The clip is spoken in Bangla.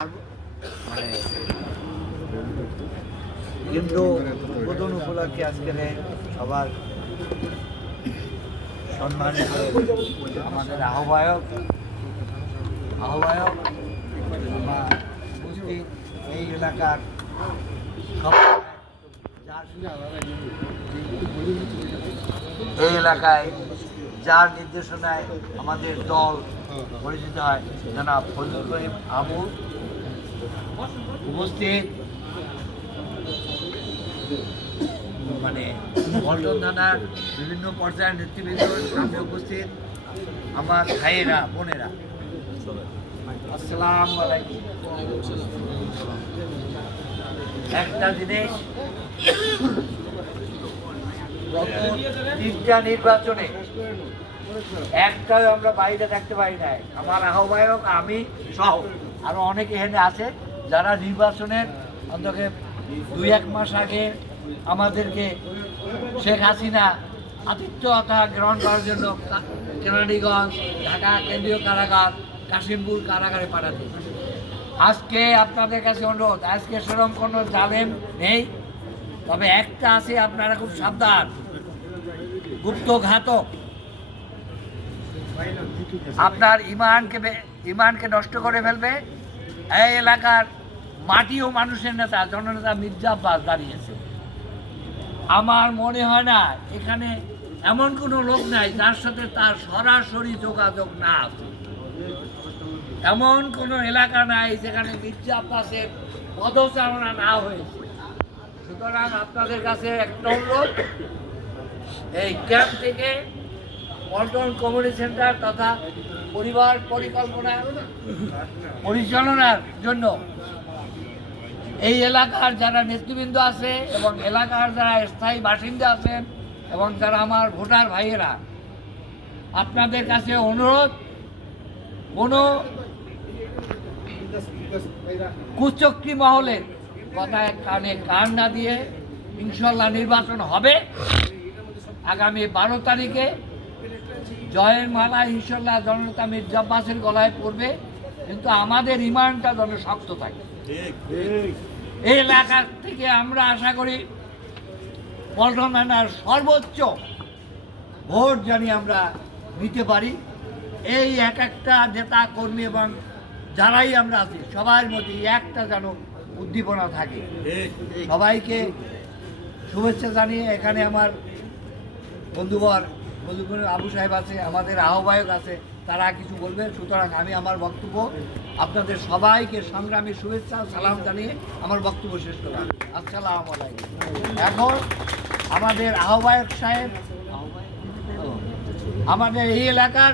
মানে কেন্দ্র উদ্বোধন উপলক্ষে আজকের সবার সম্মানিত আমাদের আহ্বায়ক উপস্থিত এই এলাকার এই এলাকায় যার নির্দেশনায় আমাদের দল পরিচিত হয় জনাব ফজলুল করিম আবু উপস্থিত মানে পল্টন থানার বিভিন্ন পর্যায়ের নেতৃবৃন্দ সামনে উপস্থিত আমার ভাইয়েরা বোনেরা, আসসালামু আলাইকুম। একটা জিনিস, তিনটা নির্বাচনে একটাও আমরা বাইরে থাকতে পারি নাই। আমার আহ্বায়ক, আমি সহ আরো অনেকে এখানে আছে যারা নির্বাচনের অন্তত 2-1 মাস আগে আমাদেরকে শেখ হাসিনা আতিথ্যতা গ্রহণ করার জন্য কেরানীগঞ্জ, ঢাকা কেন্দ্রীয় কারাগার, কাশিমপুর কারাগারে পাঠাতে। আজকে আপনাদের কাছে অনুরোধ, আজকে সেরকম কোনো জালেম নেই, তবে একটা আছে, আপনারা খুব সাবধান। গুপ্ত ঘাতক আপনার ইমানকে নষ্ট করে ফেলবে। এই এলাকার মাটি ও মানুষের নেতা জননেতা মির্জা আব্বাস দাঁড়িয়েছে। আমার মনে হয় না এখানে এমন কোনো লোক নাই যার সাথে তার সরাসরি যোগাযোগ না আছে। এমন কোনো এলাকা নাই যেখানে মির্জা আব্বাসের পদচারণা না হয়েছে। সুতরাং আপনাদের কাছে একটা অনুরোধ, এই ক্যাম্প থেকে পল্টন কমিউনিটি সেন্টার তথা পরিবার পরিকল্পনা পরিচালনার জন্য এই এলাকার যারা নেতৃবৃন্দ আছে এবং এলাকার যারা স্থায়ী বাসিন্দা আছেন এবং যারা আমার ভোটার ভাইয়েরা, আপনাদের কাছে অনুরোধ, কোনো কুচক্রী মহলের কথায় কানে কান না দিয়ে ইনশাল্লাহ নির্বাচন হবে। আগামী 12 তারিখে জয়ের মালা ইনশাল্লাহ জননেতা মির্জা আব্বাসের গলায় পড়বে, কিন্তু আমাদের ইমানটা যেন শক্ত থাকে। এই এলাকা থেকে আমরা আশা করি পল্টন থানার সর্বোচ্চ ভোট জানি আমরা নিতে পারি। এই একটা নেতা কর্মী এবং যারাই আমরা আছি সবার মধ্যে একটা যেন উদ্দীপনা থাকে। সবাইকে শুভেচ্ছা জানিয়ে এখানে আমার বন্ধুবর আবু সাহেব আছে, আমাদের আহ্বায়ক আছে, তারা কিছু বলবেন। সুতরাং আমি আমার বক্তব্য আপনাদের সবাইকে সংগ্রামী শুভেচ্ছা সালাম জানিয়ে আমার বক্তব্য শেষ করলাম। আসসালামু আলাইকুম। এখন আমাদের আহ্বায়ক সাহেব আমাদের এই এলাকার